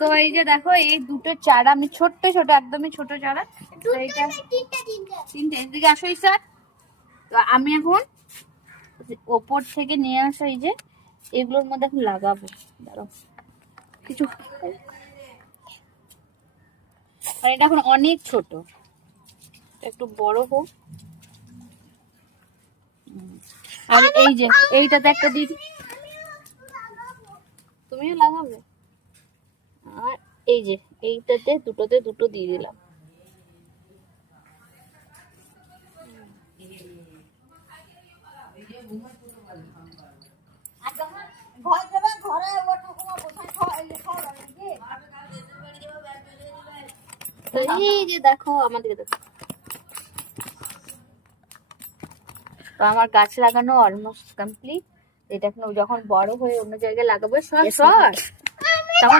তো এই যে দেখো এই দুটো চারা আমি ছোট্ট ছোট একদমই ছোট চারা, এইটা তিনটে। এদিকে আসো স্যার। তো আমি এখন ওপর থেকে নিয়ে আসা এই যে এগুলোর মধ্যে এখন লাগাবো। দাঁড়াও কিছু, আর এটা এখন অনেক ছোট, একটু বড় হোক। আর এই যে এইটাতে একটা দিদি, তুমিও লাগাবে। আর এই যে এইটাতে দুটোতে দুটো দিয়ে দিলাম। এই যে দেখো আমাদের দেখো, তো আমার গাছ লাগানো অলমোস্ট কমপ্লিট। এটা এখন যখন বড় হয়ে অন্য জায়গায় লাগাবো। সর সর